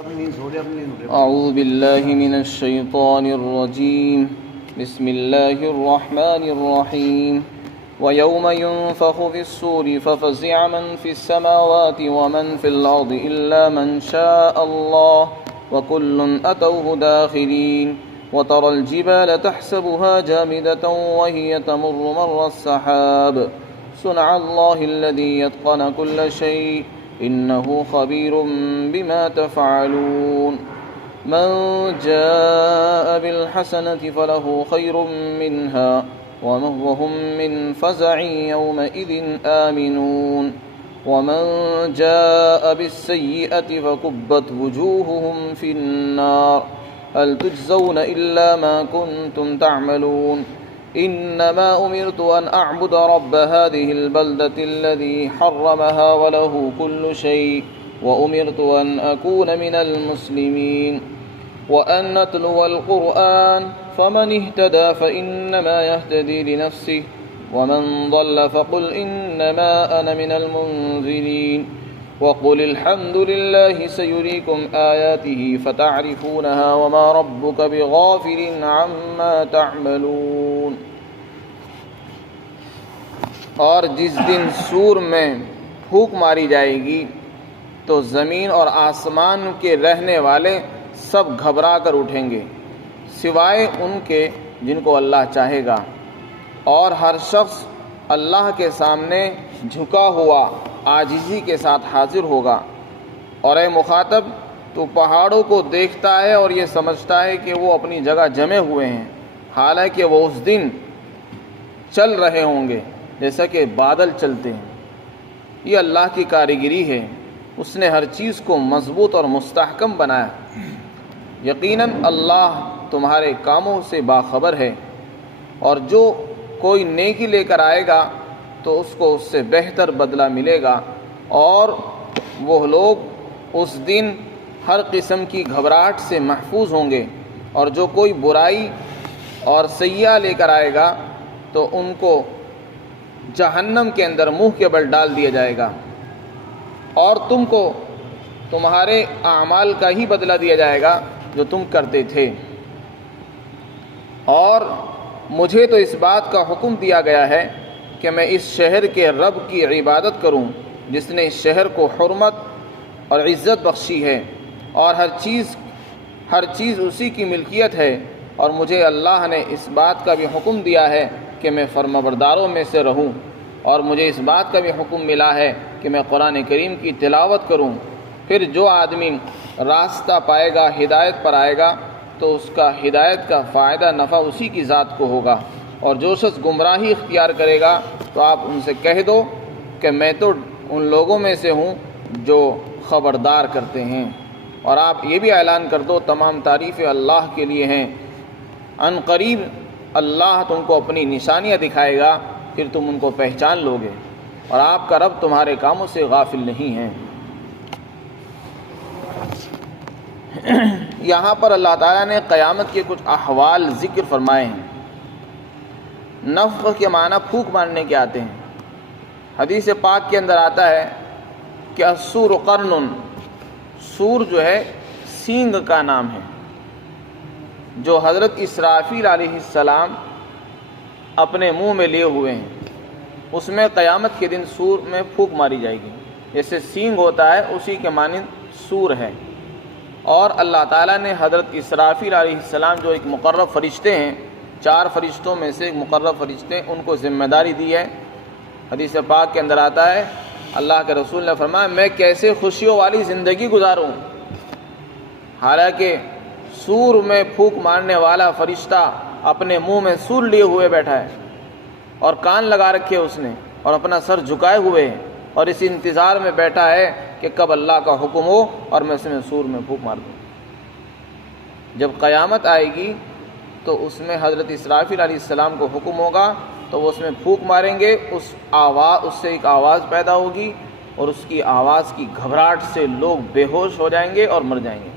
أعوذ بالله من الشيطان الرجيم. بسم الله الرحمن الرحيم. ويوم ينفخ في الصور ففزع من في السماوات ومن في الأرض إلا من شاء الله وكل أتوه داخرين. وترى الجبال تحسبها جامدة وهي تمر مر السحاب صنع الله الذي يتقن كل شيء إنه خبير بما تفعلون. من جاء بالحسنة فله خير منها وهم من فزع يومئذ آمنون. ومن جاء بالسيئة فكبت وجوههم في النار هل تجزون إلا ما كنتم تعملون. إنما أمرت أن أعبد رب هذه البلدة الذي حرمها وله كل شيء وأمرت أن أكون من المسلمين. وأن أتلو القرآن فمن اهتدى فإنما يهتدي لنفسه ومن ضل فقل إنما أنا من المنذرين. وقل الحمد لله سيريكم آياته فتعرفونها وما ربك بغافل عما تعملون. اور جس دن سور میں پھونک ماری جائے گی تو زمین اور آسمان کے رہنے والے سب گھبرا کر اٹھیں گے سوائے ان کے جن کو اللہ چاہے گا، اور ہر شخص اللہ کے سامنے جھکا ہوا عاجزی کے ساتھ حاضر ہوگا. اور اے مخاطب، تو پہاڑوں کو دیکھتا ہے اور یہ سمجھتا ہے کہ وہ اپنی جگہ جمے ہوئے ہیں، حالانکہ وہ اس دن چل رہے ہوں گے جیسا کہ بادل چلتے ہیں. یہ اللہ کی کاریگری ہے، اس نے ہر چیز کو مضبوط اور مستحکم بنایا. یقیناً اللہ تمہارے کاموں سے باخبر ہے، اور جو کوئی نیکی لے کر آئے گا تو اس کو اس سے بہتر بدلہ ملے گا. اور وہ لوگ اس دن ہر قسم کی گھبراہٹ سے محفوظ ہوں گے، اور جو کوئی برائی اور سیئہ لے کر آئے گا تو ان کو جہنم کے اندر منہ کے بل ڈال دیا جائے گا، اور تم کو تمہارے اعمال کا ہی بدلہ دیا جائے گا جو تم کرتے تھے. اور مجھے تو اس بات کا حکم دیا گیا ہے کہ میں اس شہر کے رب کی عبادت کروں جس نے اس شہر کو حرمت اور عزت بخشی ہے، اور ہر چیز اسی کی ملکیت ہے. اور مجھے اللہ نے اس بات کا بھی حکم دیا ہے کہ میں فرمانبرداروں میں سے رہوں، اور مجھے اس بات کا بھی حکم ملا ہے کہ میں قرآن کریم کی تلاوت کروں. پھر جو آدمی راستہ پائے گا، ہدایت پر آئے گا، تو اس کا ہدایت کا فائدہ نفع اسی کی ذات کو ہوگا. اور جو شخص گمراہی اختیار کرے گا تو آپ ان سے کہہ دو کہ میں تو ان لوگوں میں سے ہوں جو خبردار کرتے ہیں. اور آپ یہ بھی اعلان کر دو تمام تعریفیں اللہ کے لیے ہیں. ان قریب اللہ تم کو اپنی نشانیاں دکھائے گا، پھر تم ان کو پہچان لو گے، اور آپ کا رب تمہارے کاموں سے غافل نہیں ہے. یہاں پر اللہ تعالیٰ نے قیامت کے کچھ احوال ذکر فرمائے ہیں. نفخ کے معنی پھونک مارنے کے آتے ہیں. حدیث پاک کے اندر آتا ہے کہ السور قرن، سور جو ہے سینگ کا نام ہے، جو حضرت اسرافیل علیہ السلام اپنے منہ میں لیے ہوئے ہیں. اس میں قیامت کے دن سور میں پھونک ماری جائے گی. جیسے سینگ ہوتا ہے اسی کے مانند سور ہے. اور اللہ تعالیٰ نے حضرت اسرافیل علیہ السلام جو ایک مقرب فرشتے ہیں، 4 فرشتوں میں سے ایک مقرب فرشتے، ان کو ذمہ داری دی ہے. حدیث پاک کے اندر آتا ہے اللہ کے رسول نے فرمایا میں کیسے خوشیوں والی زندگی گزاروں، حالانکہ سور میں پھونک مارنے والا فرشتہ اپنے منہ میں سور لیے ہوئے بیٹھا ہے، اور کان لگا رکھے اس نے، اور اپنا سر جھکائے ہوئے ہے، اور اس انتظار میں بیٹھا ہے کہ کب اللہ کا حکم ہو اور میں اس میں سور میں پھونک مار دوں. جب قیامت آئے گی تو اس میں حضرت اسرافیل علیہ السلام کو حکم ہوگا تو وہ اس میں پھونک ماریں گے. اس سے ایک آواز پیدا ہوگی، اور اس کی آواز کی گھبراہٹ سے لوگ بے ہوش ہو جائیں گے اور مر جائیں گے.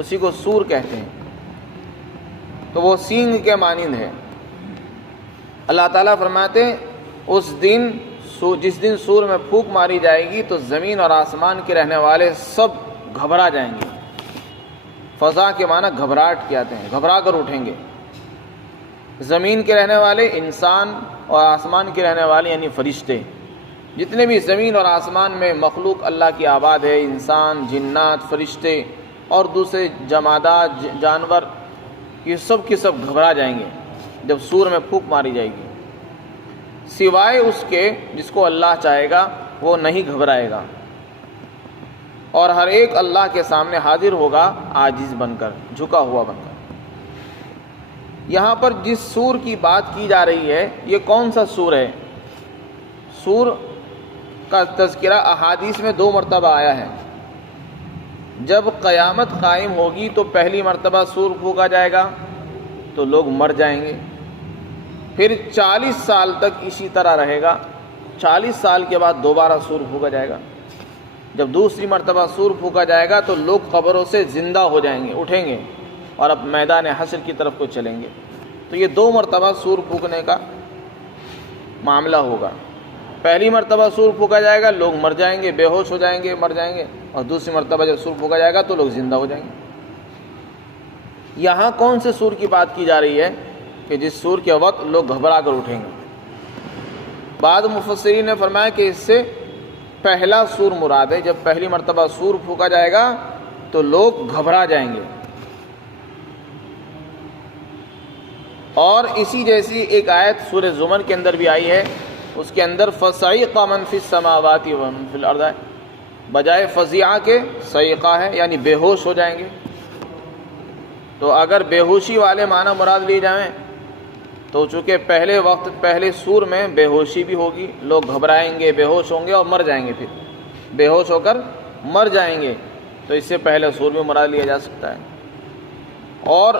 اسی کو سور کہتے ہیں. تو وہ سینگ کے مانند ہے. اللہ تعالیٰ فرماتے ہیں جس دن سور میں پھونک ماری جائے گی تو زمین اور آسمان کے رہنے والے سب گھبرا جائیں گے. فضا کے معنی گھبراہٹ کے آتے ہیں، گھبرا کر اٹھیں گے۔ زمین کے رہنے والے انسان اور آسمان کے رہنے والے یعنی فرشتے، جتنے بھی زمین اور آسمان میں مخلوق اللہ کی آباد ہے، انسان، جنات، فرشتے اور دوسرے جمادات، جانور، یہ سب کے سب گھبرا جائیں گے جب سور میں پھونک ماری جائے گی، سوائے اس کے جس کو اللہ چاہے گا وہ نہیں گھبرائے گا، اور ہر ایک اللہ کے سامنے حاضر ہوگا عاجز بن کر، جھکا ہوا بن کر۔ یہاں پر جس سور کی بات کی جا رہی ہے یہ کون سا سور ہے؟ سور کا تذکرہ احادیث میں 2 مرتبہ آیا ہے۔ جب قیامت قائم ہوگی تو پہلی مرتبہ سور پھونکا جائے گا تو لوگ مر جائیں گے، پھر 40 سال تک اسی طرح رہے گا، 40 سال کے بعد دوبارہ سور پھونکا جائے گا۔ جب دوسری مرتبہ سور پھونکا جائے گا تو لوگ قبروں سے زندہ ہو جائیں گے، اٹھیں گے اور اب میدان حشر کی طرف کو چلیں گے۔ تو یہ 2 مرتبہ سور پھونکنے کا معاملہ ہوگا۔ پہلی مرتبہ سور پھونکا جائے گا، لوگ مر جائیں گے، بے ہوش ہو جائیں گے، مر جائیں گے، اور دوسری مرتبہ جب سور پھونکا جائے گا تو لوگ زندہ ہو جائیں گے۔ یہاں کون سے سور کی بات کی جا رہی ہے کہ جس سور کے وقت لوگ گھبرا کر اٹھیں گے؟ بعض مفسرین نے فرمایا کہ اس سے پہلا سور مراد ہے۔ جب پہلی مرتبہ سور پھونکا جائے گا تو لوگ گھبرا جائیں گے۔ اور اسی جیسی ایک آیت سورہ زمر کے اندر بھی آئی ہے، اس کے اندر فَصَعِقَ مَن فِي السَّمَاوَاتِ وَمَن فِي الْأَرْضِ، بجائے فزیعہ کے صعقہ ہے، یعنی بے ہوش ہو جائیں گے۔ تو اگر بے ہوشی والے معنی مراد لیے جائیں تو چونکہ پہلے سور میں بے ہوشی بھی ہوگی، لوگ گھبرائیں گے، بے ہوش ہوں گے اور مر جائیں گے، پھر بے ہوش ہو کر مر جائیں گے، تو اس سے پہلے سور بھی مراد لیا جا سکتا ہے۔ اور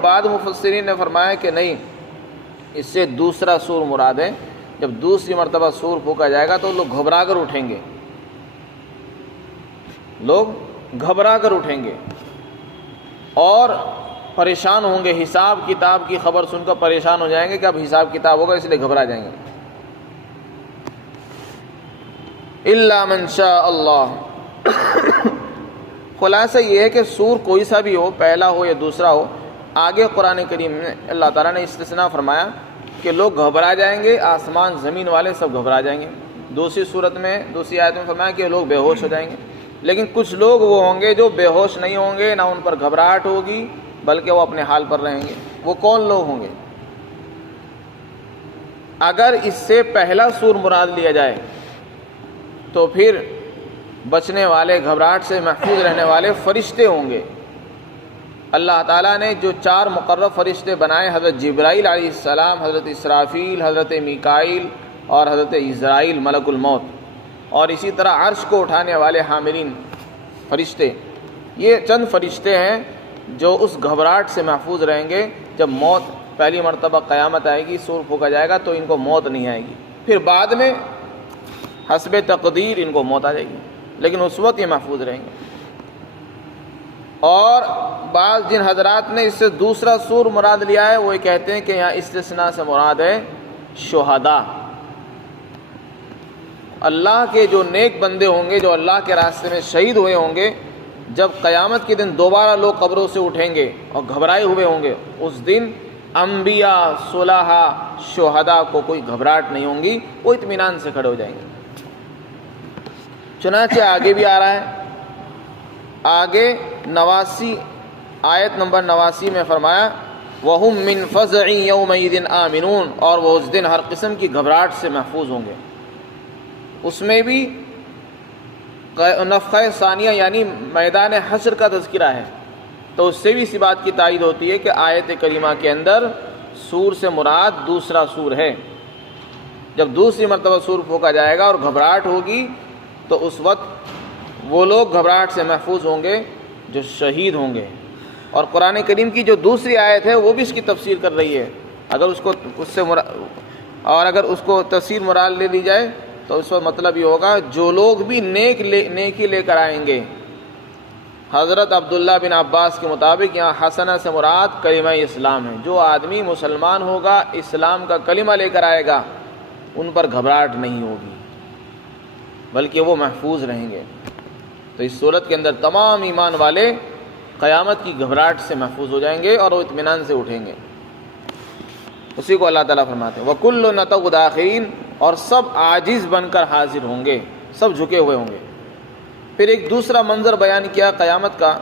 بعض مفسرین نے فرمایا کہ نہیں، اس سے دوسرا سور مراد ہے۔ جب دوسری مرتبہ سور پھونکا جائے گا تو لوگ گھبرا کر اٹھیں گے، لوگ گھبرا کر اٹھیں گے اور پریشان ہوں گے، حساب کتاب کی خبر سن کر پریشان ہو جائیں گے کہ اب حساب کتاب ہوگا، اس لیے گھبرا جائیں گے۔ الا من شاء اللہ، خلاصہ یہ ہے کہ سور کوئی سا بھی ہو، پہلا ہو یا دوسرا ہو، آگے قرآن کریم میں اللہ تعالیٰ نے استثناء فرمایا کہ لوگ گھبرا جائیں گے، آسمان زمین والے سب گھبرا جائیں گے۔ دوسری صورت میں، دوسری آیت میں فرمایا کہ لوگ بے ہوش ہو جائیں گے، لیکن کچھ لوگ وہ ہوں گے جو بے ہوش نہیں ہوں گے، نہ ان پر گھبراہٹ ہوگی بلکہ وہ اپنے حال پر رہیں گے۔ وہ کون لوگ ہوں گے؟ اگر اس سے پہلا سور مراد لیا جائے تو پھر بچنے والے، گھبراہٹ سے محفوظ رہنے والے فرشتے ہوں گے۔ اللہ تعالیٰ نے جو 4 مقرب فرشتے بنائے، حضرت جبرائیل علیہ السلام، حضرت اسرافیل، حضرت میکائیل اور حضرت عزرائیل ملک الموت، اور اسی طرح عرش کو اٹھانے والے حاملین فرشتے، یہ چند فرشتے ہیں جو اس گھبراہٹ سے محفوظ رہیں گے۔ جب موت پہلی مرتبہ قیامت آئے گی، سور پھونکا جائے گا تو ان کو موت نہیں آئے گی، پھر بعد میں حسب تقدیر ان کو موت آ جائے گی، لیکن اس وقت یہ محفوظ رہیں گے۔ اور بعض جن حضرات نے اس سے دوسرا سور مراد لیا ہے وہ یہ کہتے ہیں کہ یہاں استثناء سے مراد ہے شہداء، اللہ کے جو نیک بندے ہوں گے، جو اللہ کے راستے میں شہید ہوئے ہوں گے، جب قیامت کے دن دوبارہ لوگ قبروں سے اٹھیں گے اور گھبرائے ہوئے ہوں گے، اس دن انبیاء، صلحاء، شہداء کو کوئی گھبراہٹ نہیں ہوں گی، وہ اطمینان سے کھڑے ہو جائیں گے۔ چنانچہ آگے بھی آ رہا ہے، آگے 89 آیت نمبر 89 میں فرمایا وَهُمْ مِنْ فَزْعٍ يَوْمَئِذٍ آمِنُونَ، اور وہ اس دن ہر قسم کی گھبراہٹ سے محفوظ ہوں گے۔ اس میں بھی نفخہ ثانیہ یعنی میدان حشر کا تذکرہ ہے، تو اس سے بھی اسی بات کی تائید ہوتی ہے کہ آیت کریمہ کے اندر سور سے مراد دوسرا سور ہے۔ جب دوسری مرتبہ سور پھونکا جائے گا اور گھبراہٹ ہوگی تو اس وقت وہ لوگ گھبراہٹ سے محفوظ ہوں گے جو شہید ہوں گے۔ اور قرآن کریم کی جو دوسری آیت ہے وہ بھی اس کی تفسیر کر رہی ہے، اگر اس کو تفسیر مراد لے لی جائے تو اس کا مطلب یہ ہوگا جو لوگ بھی نیکی لے کر آئیں گے۔ حضرت عبداللہ بن عباس کے مطابق یہاں حسنہ سے مراد کلمہ اسلام ہے، جو آدمی مسلمان ہوگا، اسلام کا کلمہ لے کر آئے گا، ان پر گھبراہٹ نہیں ہوگی بلکہ وہ محفوظ رہیں گے۔ تو اس صورت کے اندر تمام ایمان والے قیامت کی گھبراہٹ سے محفوظ ہو جائیں گے اور وہ اطمینان سے اٹھیں گے۔ اسی کو اللہ تعالیٰ فرماتے ہیں وَكُلُّ نَتَوْا دَاخِرِينَ، اور سب عاجز بن کر حاضر ہوں گے، سب جھکے ہوئے ہوں گے۔ پھر ایک دوسرا منظر بیان کیا قیامت کا،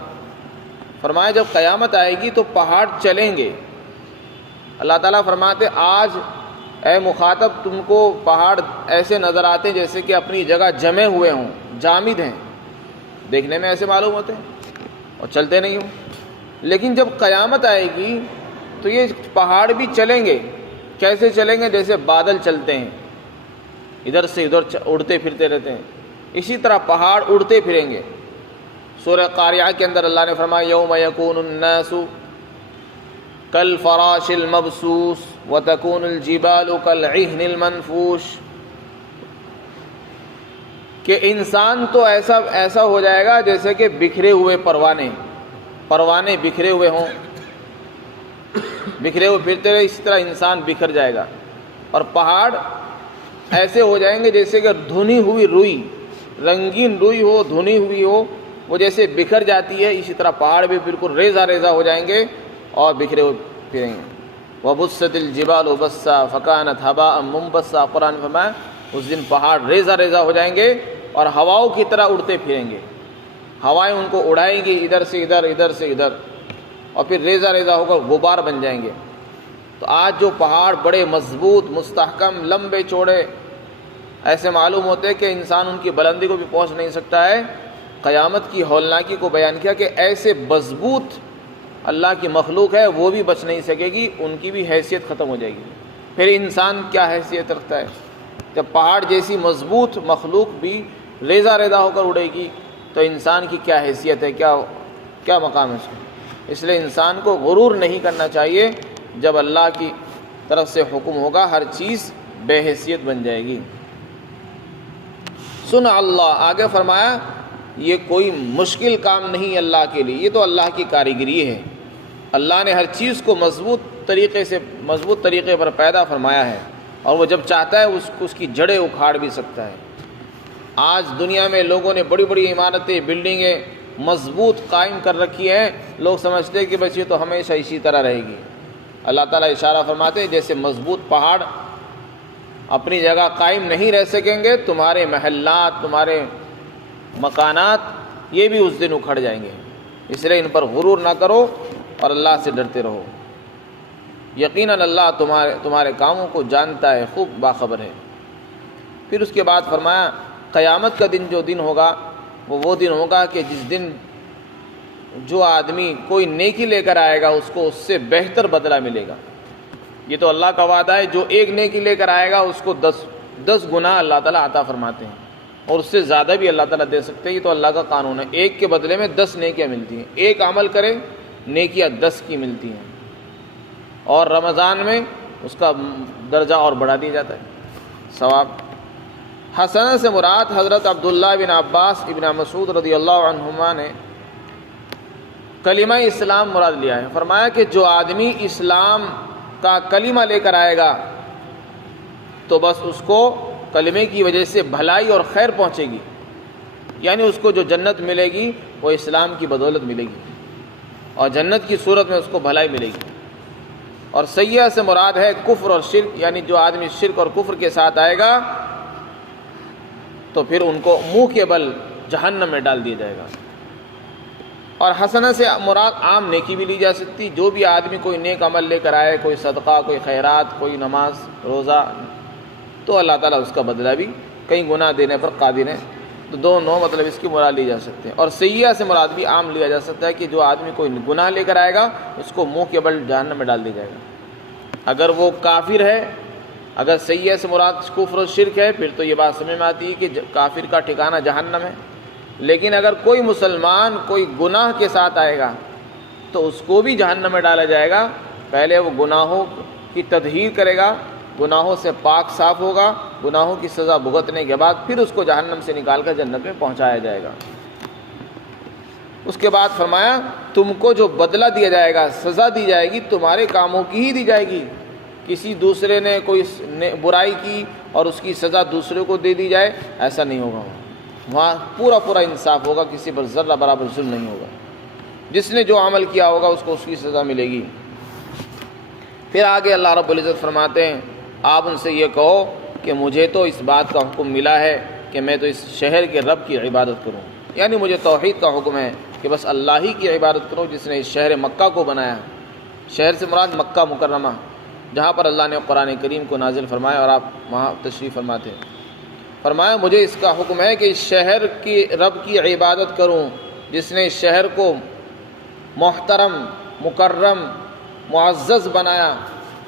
فرمایا جب قیامت آئے گی تو پہاڑ چلیں گے۔ اللہ تعالیٰ فرماتے آج اے مخاطب تم کو پہاڑ ایسے نظر آتے ہیں جیسے کہ اپنی جگہ جمے ہوئے ہوں، جامد ہیں، دیکھنے میں ایسے معلوم ہوتے ہیں اور چلتے نہیں ہوں۔ لیکن جب قیامت آئے گی تو یہ پہاڑ بھی چلیں گے۔ کیسے چلیں گے؟ جیسے بادل چلتے ہیں، ادھر سے ادھر اڑتے پھرتے رہتے ہیں، اسی طرح پہاڑ اڑتے پھریں گے۔ سورہ قاریعہ کے اندر اللہ نے فرمایا یوم یکون الناس کالفراش المبثوث وتکون الجبال کالعہن المنفوش، کہ انسان تو ایسا ہو جائے گا جیسے کہ بکھرے ہوئے پروانے بکھرے ہوئے ہوں، بکھرے ہوئے پھرتے رہے، اسی طرح انسان بکھر جائے گا۔ اور پہاڑ ایسے ہو جائیں گے جیسے کہ دھنی ہوئی روئی، رنگین روئی ہو، دھنی ہوئی ہو، وہ جیسے بکھر جاتی ہے، اسی طرح پہاڑ بھی بالکل ریزہ ریزہ ہو جائیں گے اور بکھرے ہوئے پھریں گے۔ وَبُسَّتِ الْجِبَالُ بَسًّا فَكَانَتْ هَبَاءً مُنبَثًّا، قرآن فرمایا اس دن پہاڑ ریزہ ریزہ ہو جائیں گے اور ہواؤں کی طرح اڑتے پھریں گے، ہوائیں ان کو اڑائیں گی ادھر سے ادھر، ادھر سے ادھر، اور پھر ریزہ ریزہ ہو کر غبار بن جائیں گے۔ تو آج جو پہاڑ بڑے مضبوط، مستحکم، لمبے چوڑے ایسے معلوم ہوتے ہیں کہ انسان ان کی بلندی کو بھی پہنچ نہیں سکتا ہے، قیامت کی ہولناکی کو بیان کیا کہ ایسے مضبوط اللہ کی مخلوق ہے وہ بھی بچ نہیں سکے گی، ان کی بھی حیثیت ختم ہو جائے گی۔ پھر انسان کیا حیثیت رکھتا ہے؟ جب پہاڑ جیسی مضبوط مخلوق بھی ریزہ ریزہ ہو کر اڑے گی تو انسان کی کیا حیثیت ہے، کیا مقام ہے اس کا؟ اس لیے انسان کو غرور نہیں کرنا چاہیے، جب اللہ کی طرف سے حکم ہوگا ہر چیز بے حیثیت بن جائے گی۔ سن اللہ، آگے فرمایا یہ کوئی مشکل کام نہیں اللہ کے لیے، یہ تو اللہ کی کاریگری ہے۔ اللہ نے ہر چیز کو مضبوط طریقے پر پیدا فرمایا ہے، اور وہ جب چاہتا ہے اس کی جڑیں اکھاڑ بھی سکتا ہے۔ آج دنیا میں لوگوں نے بڑی بڑی عمارتیں، بلڈنگیں مضبوط قائم کر رکھی ہیں، لوگ سمجھتے ہیں کہ بس یہ تو ہمیشہ اسی طرح رہے گی۔ اللہ تعالیٰ اشارہ فرماتے ہیں جیسے مضبوط پہاڑ اپنی جگہ قائم نہیں رہ سکیں گے، تمہارے محلات، تمہارے مکانات یہ بھی اس دن اکھڑ جائیں گے۔ اس لیے ان پر غرور نہ کرو اور اللہ سے ڈرتے رہو۔ یقیناً اللہ تمہارے کاموں کو جانتا ہے، خوب باخبر ہے۔ پھر اس کے بعد فرمایا قیامت کا دن جو دن ہوگا وہ دن ہوگا کہ جس دن جو آدمی کوئی نیکی لے کر آئے گا اس کو اس سے بہتر بدلہ ملے گا۔ یہ تو اللہ کا وعدہ ہے، جو ایک نیکی لے کر آئے گا اس کو 10 گنا اللہ تعالیٰ عطا فرماتے ہیں، اور اس سے زیادہ بھی اللہ تعالیٰ دے سکتے ہیں۔ یہ تو اللہ کا قانون ہے، ایک کے بدلے میں 10 نیکیاں ملتی ہیں، ایک عمل کرے نیکیاں 10 کی ملتی ہیں، اور رمضان میں اس کا درجہ اور بڑھا دیا جاتا ہے ثواب۔ حسنہ سے مراد حضرت عبداللہ بن عباس ابن مسعود رضی اللہ عنہما نے کلمہ اسلام مراد لیا ہے، فرمایا کہ جو آدمی اسلام کا کلمہ لے کر آئے گا تو بس اس کو کلمے کی وجہ سے بھلائی اور خیر پہنچے گی، یعنی اس کو جو جنت ملے گی وہ اسلام کی بدولت ملے گی، اور جنت کی صورت میں اس کو بھلائی ملے گی۔ اور سیئہ سے مراد ہے کفر اور شرک، یعنی جو آدمی شرک اور کفر کے ساتھ آئے گا تو پھر ان کو منہ کے بل جہنم میں ڈال دیا جائے گا۔ اور حسنہ سے مراد عام نیکی بھی لی جا سکتی، جو بھی آدمی کوئی نیک عمل لے کر آئے، کوئی صدقہ، کوئی خیرات، کوئی نماز روزہ، تو اللہ تعالیٰ اس کا بدلہ بھی کئی گنا دینے پر قادر ہے۔ تو دونوں مطلب اس کی مراد لی جا سکتے ہیں۔ اور سیئہ سے مراد بھی عام لیا جا سکتا ہے کہ جو آدمی کوئی گناہ لے کر آئے گا اس کو منہ کے بل جہنم میں ڈال دیا جائے گا۔ اگر وہ کافر ہے، اگر سیئہ سے مراد کفر و شرک ہے، پھر تو یہ بات سمجھ میں آتی ہے کہ کافر کا ٹھکانہ جہنم ہے۔ لیکن اگر کوئی مسلمان کوئی گناہ کے ساتھ آئے گا تو اس کو بھی جہنم میں ڈالا جائے گا۔ پہلے وہ گناہوں کی تطہیر کرے گا، گناہوں سے پاک صاف ہوگا، گناہوں کی سزا بھگتنے کے بعد پھر اس کو جہنم سے نکال کر جنت میں پہنچایا جائے گا۔ اس کے بعد فرمایا تم کو جو بدلہ دیا جائے گا، سزا دی جائے گی، تمہارے کاموں کی ہی دی جائے گی۔ کسی دوسرے نے کوئی برائی کی اور اس کی سزا دوسرے کو دے دی جائے، ایسا نہیں ہوگا۔ وہاں پورا انصاف ہوگا، کسی پر ذرہ برابر ظلم نہیں ہوگا۔ جس نے جو عمل کیا ہوگا اس کو اس کی سزا ملے گی۔ پھر آگے اللہ رب العزت فرماتے ہیں آپ ان سے یہ کہو کہ مجھے تو اس بات کا حکم ملا ہے کہ میں تو اس شہر کے رب کی عبادت کروں، یعنی مجھے توحید کا حکم ہے کہ بس اللہ ہی کی عبادت کرو جس نے اس شہر مکہ کو بنایا۔ شہر سے مراد مکہ مکرمہ، جہاں پر اللہ نے قرآن کریم کو نازل فرمایا اور آپ وہاں تشریف فرماتے ہیں۔ فرمایا مجھے اس کا حکم ہے کہ اس شہر کی رب کی عبادت کروں جس نے اس شہر کو محترم، مکرم، معزز بنایا،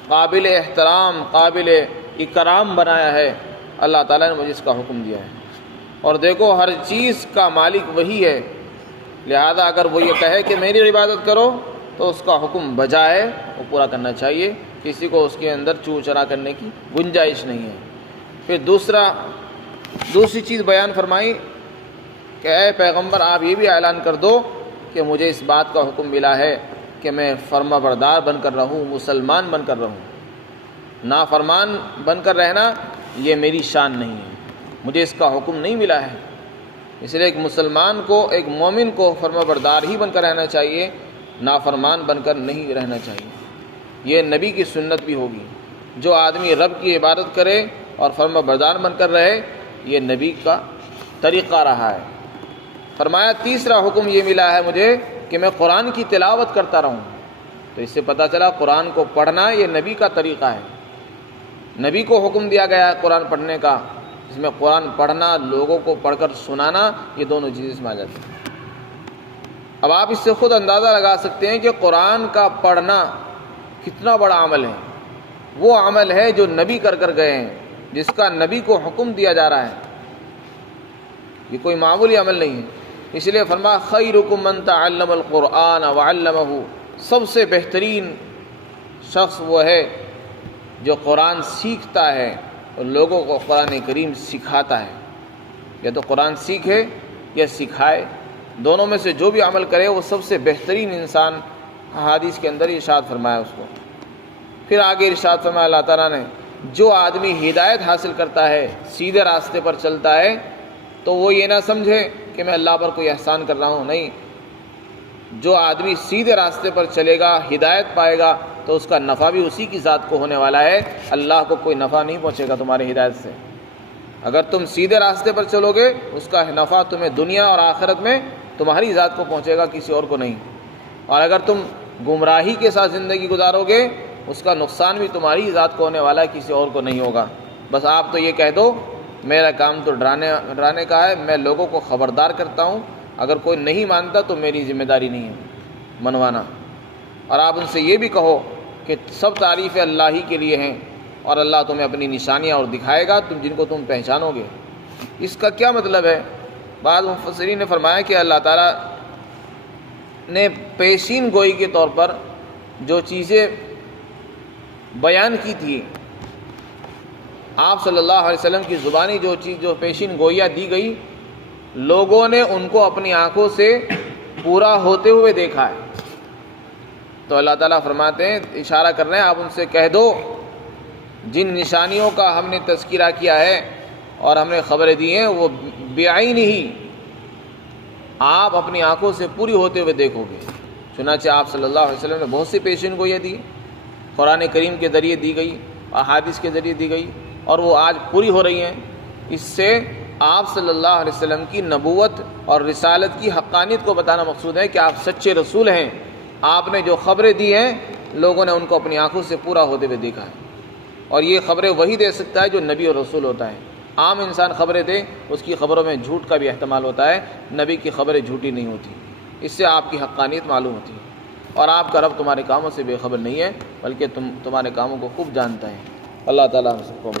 قابل احترام، قابل اکرام بنایا ہے۔ اللہ تعالیٰ نے مجھے اس کا حکم دیا ہے، اور دیکھو ہر چیز کا مالک وہی ہے، لہذا اگر وہ یہ کہے کہ میری عبادت کرو تو اس کا حکم بجا ہے وہ پورا کرنا چاہیے، کسی کو اس کے اندر چور چرا کرنے کی گنجائش نہیں ہے۔ پھر دوسری چیز بیان فرمائی کہ اے پیغمبر آپ یہ بھی اعلان کر دو کہ مجھے اس بات کا حکم ملا ہے کہ میں فرما بردار بن کر رہوں، مسلمان بن کر رہوں۔ نافرمان بن کر رہنا یہ میری شان نہیں ہے، مجھے اس کا حکم نہیں ملا ہے۔ اس لیے ایک مسلمان کو، ایک مومن کو فرما بردار ہی بن کر رہنا چاہیے، نافرمان بن کر نہیں رہنا چاہیے۔ یہ نبی کی سنت بھی ہوگی، جو آدمی رب کی عبادت کرے اور فرما بردار بن کر رہے، یہ نبی کا طریقہ رہا ہے۔ فرمایا تیسرا حکم یہ ملا ہے مجھے کہ میں قرآن کی تلاوت کرتا رہوں۔ تو اس سے پتہ چلا قرآن کو پڑھنا یہ نبی کا طریقہ ہے، نبی کو حکم دیا گیا ہے قرآن پڑھنے کا۔ اس میں قرآن پڑھنا، لوگوں کو پڑھ کر سنانا، یہ دونوں چیزیں اس میں آ جاتی ہیں۔ اب آپ اس سے خود اندازہ لگا سکتے ہیں کہ قرآن کا پڑھنا کتنا بڑا عمل ہے۔ وہ عمل ہے جو نبی کر گئے ہیں، جس کا نبی کو حکم دیا جا رہا ہے، یہ کوئی معمولی عمل نہیں ہے۔ اس لیے فرمایا خیرکم من تعلم القرآن وعلمہ، سب سے بہترین شخص وہ ہے جو قرآن سیکھتا ہے اور لوگوں کو قرآن کریم سکھاتا ہے۔ یا تو قرآن سیکھے یا سکھائے، دونوں میں سے جو بھی عمل کرے وہ سب سے بہترین انسان، حدیث کے اندر ارشاد فرمایا اس کو۔ پھر آگے ارشاد فرمایا اللہ تعالیٰ نے جو آدمی ہدایت حاصل کرتا ہے، سیدھے راستے پر چلتا ہے، تو وہ یہ نہ سمجھے کہ میں اللہ پر کوئی احسان کر رہا ہوں، نہیں، جو آدمی سیدھے راستے پر چلے گا، ہدایت پائے گا، تو اس کا نفع بھی اسی کی ذات کو ہونے والا ہے۔ اللہ کو کوئی نفع نہیں پہنچے گا تمہاری ہدایت سے۔ اگر تم سیدھے راستے پر چلو گے اس کا نفع تمہیں دنیا اور آخرت میں تمہاری ذات کو پہنچے گا، کسی اور کو نہیں۔ اور اگر تم گمراہی کے ساتھ زندگی گزارو گے اس کا نقصان بھی تمہاری ذات کو ہونے والا ہے، کسی اور کو نہیں ہوگا۔ بس آپ تو یہ کہہ دو میرا کام تو ڈرانے کا ہے، میں لوگوں کو خبردار کرتا ہوں، اگر کوئی نہیں مانتا تو میری ذمہ داری نہیں ہے منوانا۔ اور آپ ان سے یہ بھی کہو کہ سب تعریفیں اللہ ہی کے لیے ہیں، اور اللہ تمہیں اپنی نشانیاں اور دکھائے گا جن کو تم پہچانو گے۔ اس کا کیا مطلب ہے؟ بعض مفسرین نے فرمایا کہ اللہ تعالیٰ نے پیشین گوئی کے طور پر جو چیزیں بیان کی تھی، آپ صلی اللہ علیہ وسلم کی زبانی جو پیشین گوئیاں دی گئی، لوگوں نے ان کو اپنی آنکھوں سے پورا ہوتے ہوئے دیکھا ہے۔ تو اللہ تعالیٰ فرماتے ہیں، اشارہ کر رہے ہیں، آپ ان سے کہہ دو جن نشانیوں کا ہم نے تذکرہ کیا ہے اور ہم نے خبریں دی ہیں وہ بعین ہی آپ اپنی آنکھوں سے پوری ہوتے ہوئے دیکھو گے۔ چنانچہ آپ صلی اللہ علیہ وسلم نے بہت سی پیشین گوئیاں دی، قرآن کریم کے ذریعے دی گئی، احادیث کے ذریعے دی گئی، اور وہ آج پوری ہو رہی ہیں۔ اس سے آپ صلی اللہ علیہ وسلم کی نبوت اور رسالت کی حقانیت کو بتانا مقصود ہے کہ آپ سچے رسول ہیں۔ آپ نے جو خبریں دی ہیں لوگوں نے ان کو اپنی آنکھوں سے پورا ہوتے ہوئے دیکھا ہے، اور یہ خبریں وہی دے سکتا ہے جو نبی اور رسول ہوتا ہے۔ عام انسان خبریں دے، اس کی خبروں میں جھوٹ کا بھی احتمال ہوتا ہے، نبی کی خبریں جھوٹی نہیں ہوتی۔ اس سے آپ کی حقانیت معلوم ہوتی ہے، اور آپ کا رب تمہارے کاموں سے بے خبر نہیں ہے بلکہ تمہارے کاموں کو خوب جانتا ہے۔ اللہ تعالیٰ ہم سب کو